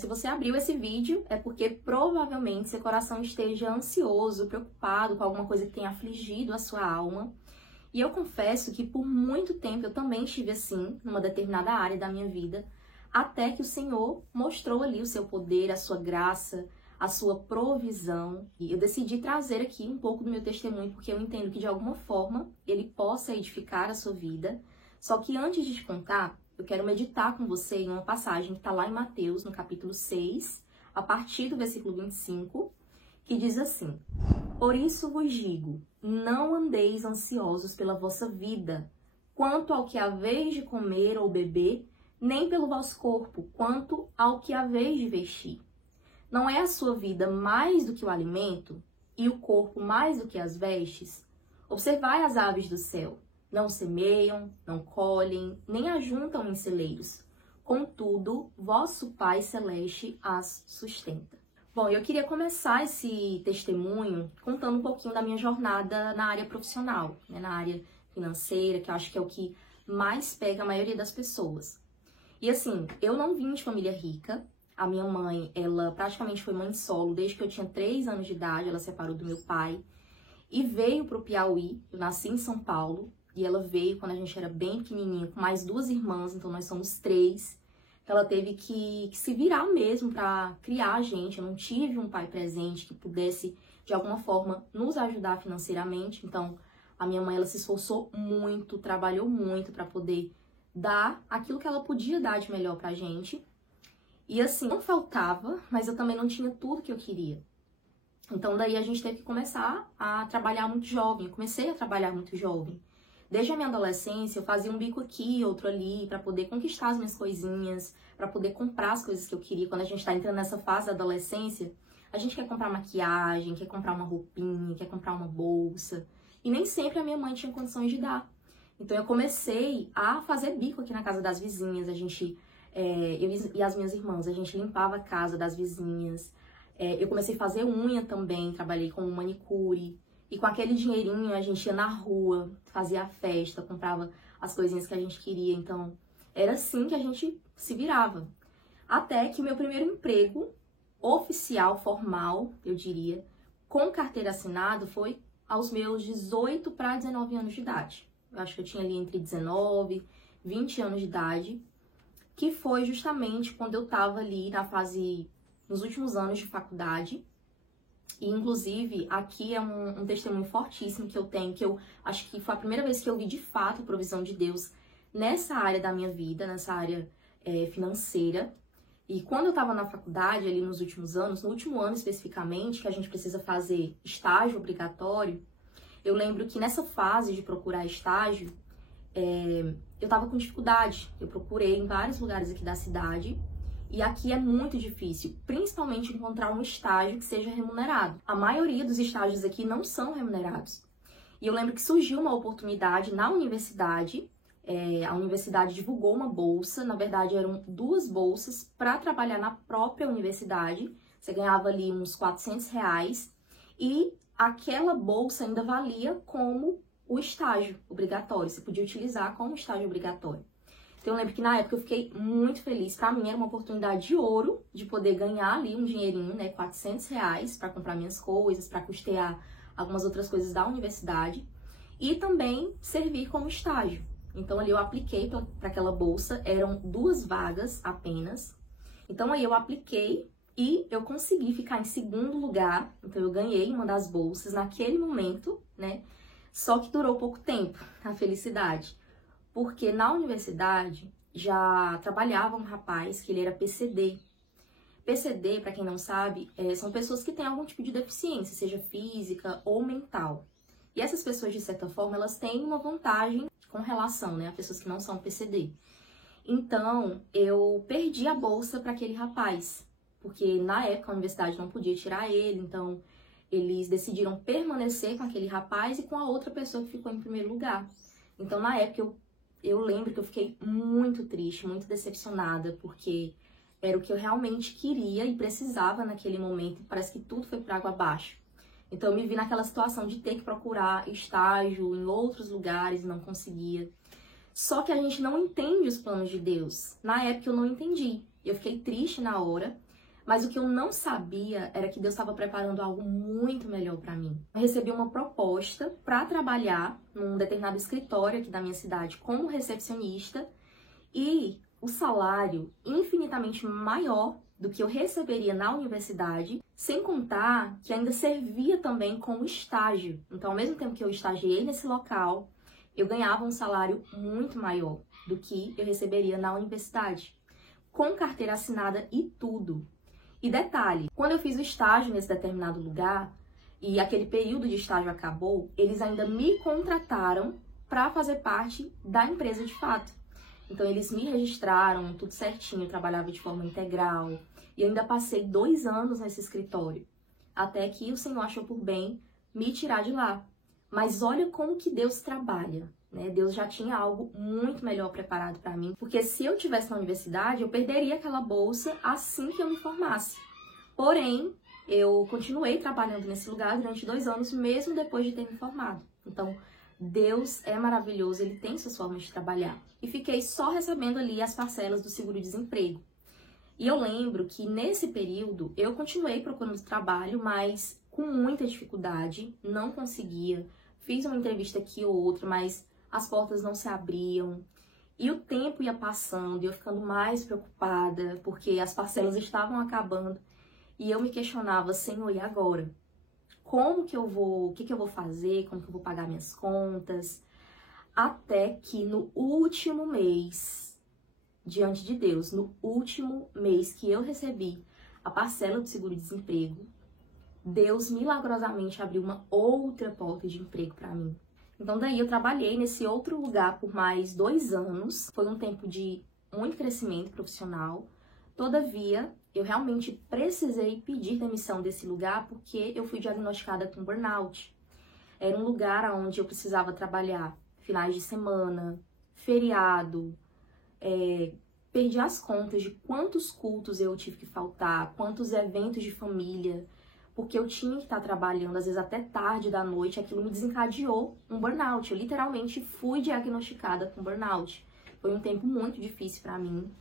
Se você abriu esse vídeo, é porque provavelmente seu coração esteja ansioso, preocupado com alguma coisa que tenha afligido a sua alma. E eu confesso que por muito tempo eu também estive assim, numa determinada área da minha vida, até que o Senhor mostrou ali o seu poder, a sua graça, a sua provisão. E eu decidi trazer aqui um pouco do meu testemunho, porque eu entendo que de alguma forma ele possa edificar a sua vida. Só que antes de te contar, eu quero meditar com você em uma passagem que está lá em Mateus, no capítulo 6, a partir do versículo 25, que diz assim: Por isso vos digo, não andeis ansiosos pela vossa vida, quanto ao que haveis de comer ou beber, nem pelo vosso corpo, quanto ao que haveis de vestir. Não é a sua vida mais do que o alimento, e o corpo mais do que as vestes? Observai as aves do céu. Não semeiam, não colhem, nem ajuntam em celeiros. Contudo, vosso Pai Celeste as sustenta. Bom, eu queria começar esse testemunho contando um pouquinho da minha jornada na área profissional, né, na área financeira, que eu acho que é o que mais pega a maioria das pessoas. E assim, eu não vim de família rica. A minha mãe, ela praticamente foi mãe solo desde que eu tinha 3 anos de idade. Ela separou do meu pai e veio para o Piauí. Eu nasci em São Paulo. E ela veio quando a gente era bem pequenininha, com mais 2 irmãs, então nós somos 3. Ela teve que se virar mesmo para criar a gente. Eu não tive um pai presente que pudesse, de alguma forma, nos ajudar financeiramente. Então, a minha mãe, ela se esforçou muito, trabalhou muito para poder dar aquilo que ela podia dar de melhor pra gente. E assim, não faltava, mas eu também não tinha tudo que eu queria. Então, daí a gente teve que começar a trabalhar muito jovem. Eu comecei a trabalhar muito jovem. Desde a minha adolescência, eu fazia um bico aqui, outro ali, para poder conquistar as minhas coisinhas, para poder comprar as coisas que eu queria. Quando a gente tá entrando nessa fase da adolescência, a gente quer comprar maquiagem, quer comprar uma roupinha, quer comprar uma bolsa. E nem sempre a minha mãe tinha condições de dar. Então eu comecei a fazer bico aqui na casa das vizinhas. Eu e as minhas irmãs, a gente limpava a casa das vizinhas. Eu comecei a fazer unha também, trabalhei como manicure. E com aquele dinheirinho a gente ia na rua, fazia a festa, comprava as coisinhas que a gente queria. Então, era assim que a gente se virava. Até que o meu primeiro emprego oficial, formal, eu diria, com carteira assinada, foi aos meus 18 para 19 anos de idade. Eu acho que eu tinha ali entre 19 e 20 anos de idade, que foi justamente quando eu estava ali nos últimos anos de faculdade. E, inclusive, aqui é um testemunho fortíssimo que eu tenho, que eu acho que foi a primeira vez que eu vi, de fato, a provisão de Deus nessa área da minha vida, nessa área financeira. E quando eu estava na faculdade, ali nos últimos anos, no último ano especificamente, que a gente precisa fazer estágio obrigatório, eu lembro que nessa fase de procurar estágio, eu estava com dificuldade. Eu procurei em vários lugares aqui da cidade. E aqui é muito difícil, principalmente encontrar um estágio que seja remunerado. A maioria dos estágios aqui não são remunerados. E eu lembro que surgiu uma oportunidade na universidade. A universidade divulgou uma bolsa, na verdade eram 2 bolsas para trabalhar na própria universidade. Você ganhava ali uns R$400 e aquela bolsa ainda valia como o estágio obrigatório. Você podia utilizar como estágio obrigatório. Então, eu lembro que na época eu fiquei muito feliz. Pra mim era uma oportunidade de ouro de poder ganhar ali um dinheirinho, né, R$400 para comprar minhas coisas, para custear algumas outras coisas da universidade e também servir como estágio. Então, ali eu apliquei para aquela bolsa, eram 2 vagas apenas. Então, aí eu apliquei e eu consegui ficar em segundo lugar. Então, eu ganhei uma das bolsas naquele momento, né? Só que durou pouco tempo, a felicidade. Porque na universidade já trabalhava um rapaz que ele era PCD. PCD, para quem não sabe, são pessoas que têm algum tipo de deficiência, seja física ou mental. E essas pessoas, de certa forma, elas têm uma vantagem com relação, né, a pessoas que não são PCD. Então, eu perdi a bolsa para aquele rapaz, porque na época a universidade não podia tirar ele, então eles decidiram permanecer com aquele rapaz e com a outra pessoa que ficou em primeiro lugar. Então, na época, eu lembro que eu fiquei muito triste, muito decepcionada, porque era o que eu realmente queria e precisava naquele momento, e parece que tudo foi por água abaixo. Então eu me vi naquela situação de ter que procurar estágio em outros lugares e não conseguia. Só que a gente não entende os planos de Deus. Na época eu não entendi. Eu fiquei triste na hora, Mas o que eu não sabia era que Deus estava preparando algo muito melhor para mim. Eu recebi uma proposta para trabalhar num determinado escritório aqui da minha cidade como recepcionista e o salário infinitamente maior do que eu receberia na universidade, sem contar que ainda servia também como estágio. Então, ao mesmo tempo que eu estagiei nesse local, eu ganhava um salário muito maior do que eu receberia na universidade, com carteira assinada e tudo. E detalhe, quando eu fiz o estágio nesse determinado lugar, e aquele período de estágio acabou, eles ainda me contrataram para fazer parte da empresa de fato. Então, eles me registraram, tudo certinho, eu trabalhava de forma integral. E ainda passei 2 anos nesse escritório, até que o Senhor achou por bem me tirar de lá. Mas olha como que Deus trabalha, né? Deus já tinha algo muito melhor preparado para mim, porque se eu estivesse na universidade, eu perderia aquela bolsa assim que eu me formasse. Porém, eu continuei trabalhando nesse lugar durante 2 anos, mesmo depois de ter me formado. Então, Deus é maravilhoso, Ele tem suas formas de trabalhar. E fiquei só recebendo ali as parcelas do seguro-desemprego. E eu lembro que nesse período eu continuei procurando trabalho, mas com muita dificuldade, não conseguia. Fiz uma entrevista aqui ou outra, mas as portas não se abriam. E o tempo ia passando e eu ficando mais preocupada, porque as parcelas estavam acabando. E eu me questionava, Senhor, e agora? Como que eu vou, o que que eu vou fazer? Como que eu vou pagar minhas contas? Até que no último mês, diante de Deus, no último mês que eu recebi a parcela do seguro-desemprego, Deus milagrosamente abriu uma outra porta de emprego para mim. Então daí eu trabalhei nesse outro lugar por mais 2 anos. Foi um tempo de muito crescimento profissional. Todavia, eu realmente precisei pedir demissão desse lugar porque eu fui diagnosticada com burnout. Era um lugar onde eu precisava trabalhar finais de semana, feriado, perdi as contas de quantos cultos eu tive que faltar, quantos eventos de família, porque eu tinha que estar trabalhando, às vezes até tarde da noite, aquilo me desencadeou um burnout. Eu literalmente fui diagnosticada com burnout. Foi um tempo muito difícil para mim.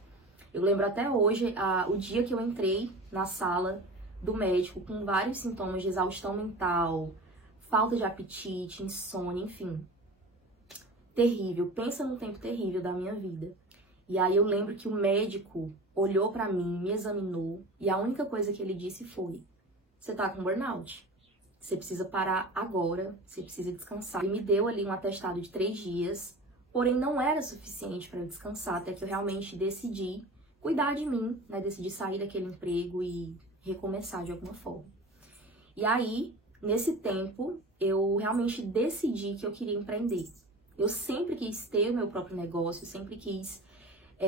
Eu lembro até hoje o dia que eu entrei na sala do médico com vários sintomas de exaustão mental, falta de apetite, insônia, enfim. Terrível. Pensa num tempo terrível da minha vida. E aí eu lembro que o médico olhou pra mim, me examinou, e a única coisa que ele disse foi: você tá com burnout. Você precisa parar agora, você precisa descansar. Ele me deu ali um atestado de 3 dias, porém não era suficiente para eu descansar, até que eu realmente decidi cuidar de mim, né? Decidi sair daquele emprego e recomeçar de alguma forma. E aí, nesse tempo, eu realmente decidi que eu queria empreender. Eu sempre quis ter o meu próprio negócio, sempre quis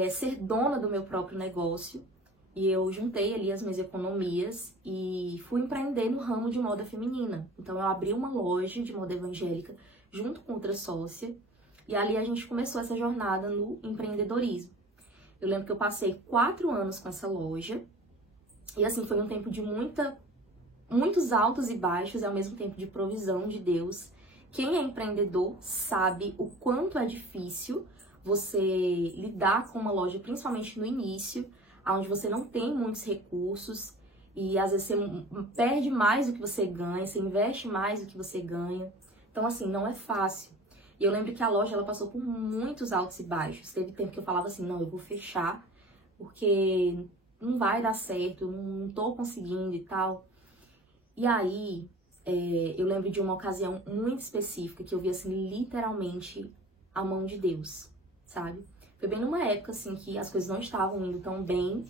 ser dona do meu próprio negócio. E eu juntei ali as minhas economias e fui empreender no ramo de moda feminina. Então eu abri uma loja de moda evangélica junto com outra sócia. E ali a gente começou essa jornada no empreendedorismo. Eu lembro que eu passei 4 anos com essa loja. E assim, foi um tempo de muitos altos e baixos, e ao mesmo tempo de provisão de Deus. Quem é empreendedor sabe o quanto é difícil você lidar com uma loja, principalmente no início, onde você não tem muitos recursos e às vezes você perde mais do que você ganha, você investe mais do que você ganha. Então, assim, não é fácil. E eu lembro que a loja, ela passou por muitos altos e baixos. Teve tempo que eu falava assim, não, eu vou fechar, porque não vai dar certo, não tô conseguindo e tal. E aí, eu lembro de uma ocasião muito específica que eu vi, assim, literalmente a mão de Deus, sabe? Foi bem numa época, assim, que as coisas não estavam indo tão bem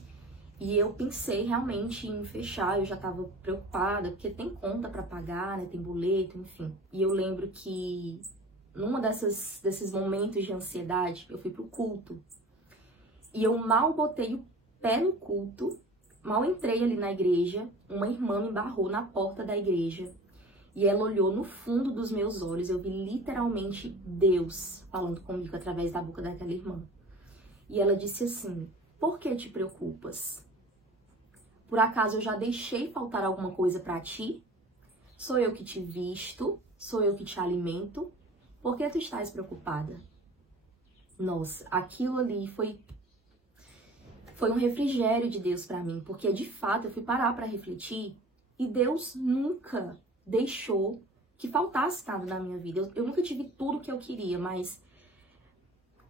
e eu pensei realmente em fechar. Eu já tava preocupada, porque tem conta pra pagar, né? Tem boleto, enfim. E eu lembro que numa desses momentos de ansiedade, eu fui pro culto. E eu mal botei o pé no culto, mal entrei ali na igreja, uma irmã me barrou na porta da igreja. E ela olhou no fundo dos meus olhos, eu vi literalmente Deus falando comigo através da boca daquela irmã. E ela disse assim: por que te preocupas? Por acaso eu já deixei faltar alguma coisa para ti? Sou eu que te visto, sou eu que te alimento. Por que tu estás preocupada? Nossa, aquilo ali foi foi um refrigério de Deus para mim, porque de fato eu fui parar para refletir e Deus nunca deixou que faltasse nada na minha vida. Eu nunca tive tudo que eu queria, mas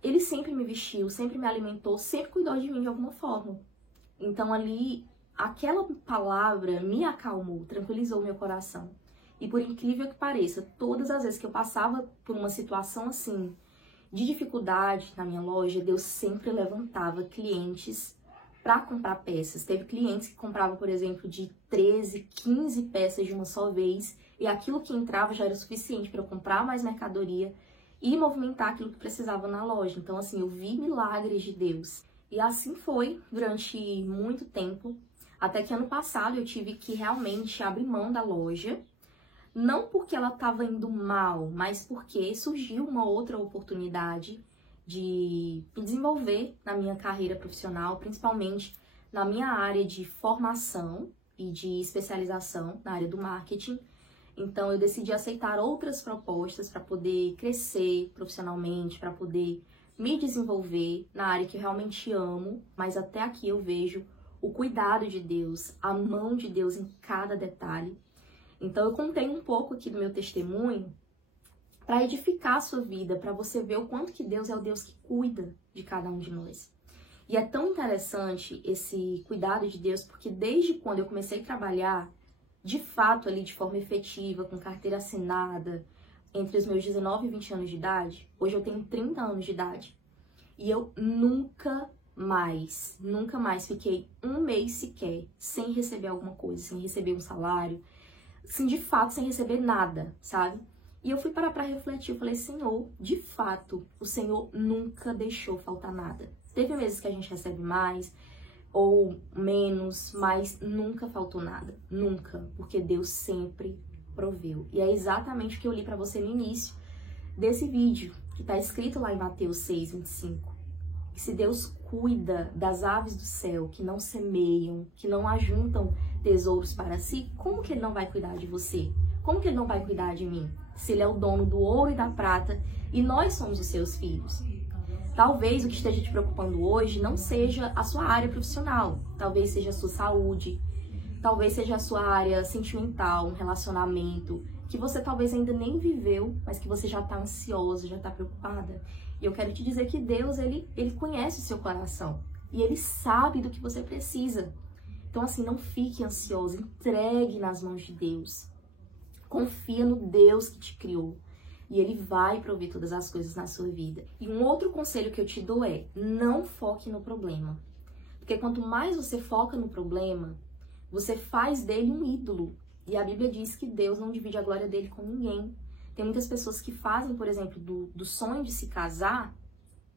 Ele sempre me vestiu, sempre me alimentou, sempre cuidou de mim de alguma forma. Então ali, aquela palavra me acalmou, tranquilizou meu coração. E por incrível que pareça, todas as vezes que eu passava por uma situação assim, de dificuldade na minha loja, Deus sempre levantava clientes para comprar peças. Teve clientes que compravam, por exemplo, de 13, 15 peças de uma só vez, e aquilo que entrava já era suficiente para eu comprar mais mercadoria e movimentar aquilo que precisava na loja. Então, assim, eu vi milagres de Deus. E assim foi durante muito tempo, até que ano passado eu tive que realmente abrir mão da loja, não porque ela estava indo mal, mas porque surgiu uma outra oportunidade de me desenvolver na minha carreira profissional, principalmente na minha área de formação e de especialização na área do marketing. Então eu decidi aceitar outras propostas para poder crescer profissionalmente, para poder me desenvolver na área que eu realmente amo, mas até aqui eu vejo o cuidado de Deus, a mão de Deus em cada detalhe. Então eu contei um pouco aqui do meu testemunho para edificar a sua vida, para você ver o quanto que Deus é o Deus que cuida de cada um de nós. E é tão interessante esse cuidado de Deus, porque desde quando eu comecei a trabalhar, de fato ali de forma efetiva, com carteira assinada, entre os meus 19 e 20 anos de idade, hoje eu tenho 30 anos de idade, e eu nunca mais fiquei um mês sequer sem receber alguma coisa, sem receber um salário, assim, de fato, sem receber nada, sabe? E eu fui parar pra refletir, eu falei, Senhor, de fato, o Senhor nunca deixou faltar nada. Teve meses que a gente recebe mais ou menos, mas nunca faltou nada, nunca, porque Deus sempre proveu. E é exatamente o que eu li pra você no início desse vídeo, que tá escrito lá em Mateus 6:25, que se Deus cuida das aves do céu, que não semeiam, que não ajuntam tesouros para si, como que Ele não vai cuidar de você? Como que Ele não vai cuidar de mim? Se Ele é o dono do ouro e da prata e nós somos os seus filhos. Talvez o que esteja te preocupando hoje não seja a sua área profissional, talvez seja a sua saúde, talvez seja a sua área sentimental, um relacionamento, que você talvez ainda nem viveu, mas que você já está ansiosa, já está preocupada. E eu quero te dizer que Deus, Ele conhece o seu coração e Ele sabe do que você precisa. Então, assim, não fique ansiosa, entregue nas mãos de Deus. Confia no Deus que te criou e Ele vai prover todas as coisas na sua vida. E um outro conselho que eu te dou é, não foque no problema. Porque quanto mais você foca no problema, você faz dele um ídolo. E a Bíblia diz que Deus não divide a glória dele com ninguém. Tem muitas pessoas que fazem, por exemplo, do sonho de se casar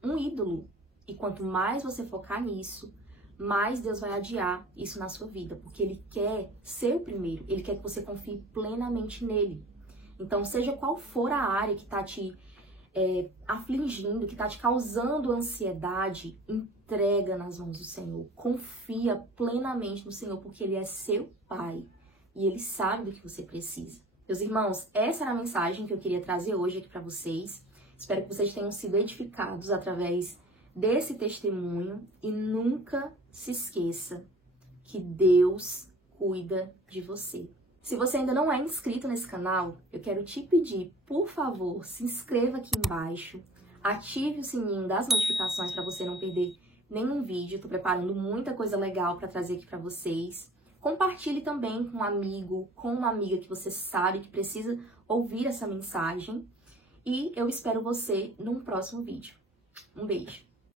um ídolo. E quanto mais você focar nisso, mais Deus vai adiar isso na sua vida, porque Ele quer ser o primeiro, Ele quer que você confie plenamente nele. Então, seja qual for a área que está te afligindo, que está te causando ansiedade, entrega nas mãos do Senhor. Confia plenamente no Senhor, porque Ele é seu Pai e Ele sabe do que você precisa. Meus irmãos, essa era a mensagem que eu queria trazer hoje aqui para vocês. Espero que vocês tenham sido edificados através desse testemunho e nunca se esqueça que Deus cuida de você. Se você ainda não é inscrito nesse canal, eu quero te pedir, por favor, se inscreva aqui embaixo, ative o sininho das notificações para você não perder nenhum vídeo. Estou preparando muita coisa legal para trazer aqui para vocês. Compartilhe também com um amigo, com uma amiga que você sabe que precisa ouvir essa mensagem. E eu espero você num próximo vídeo. Um beijo!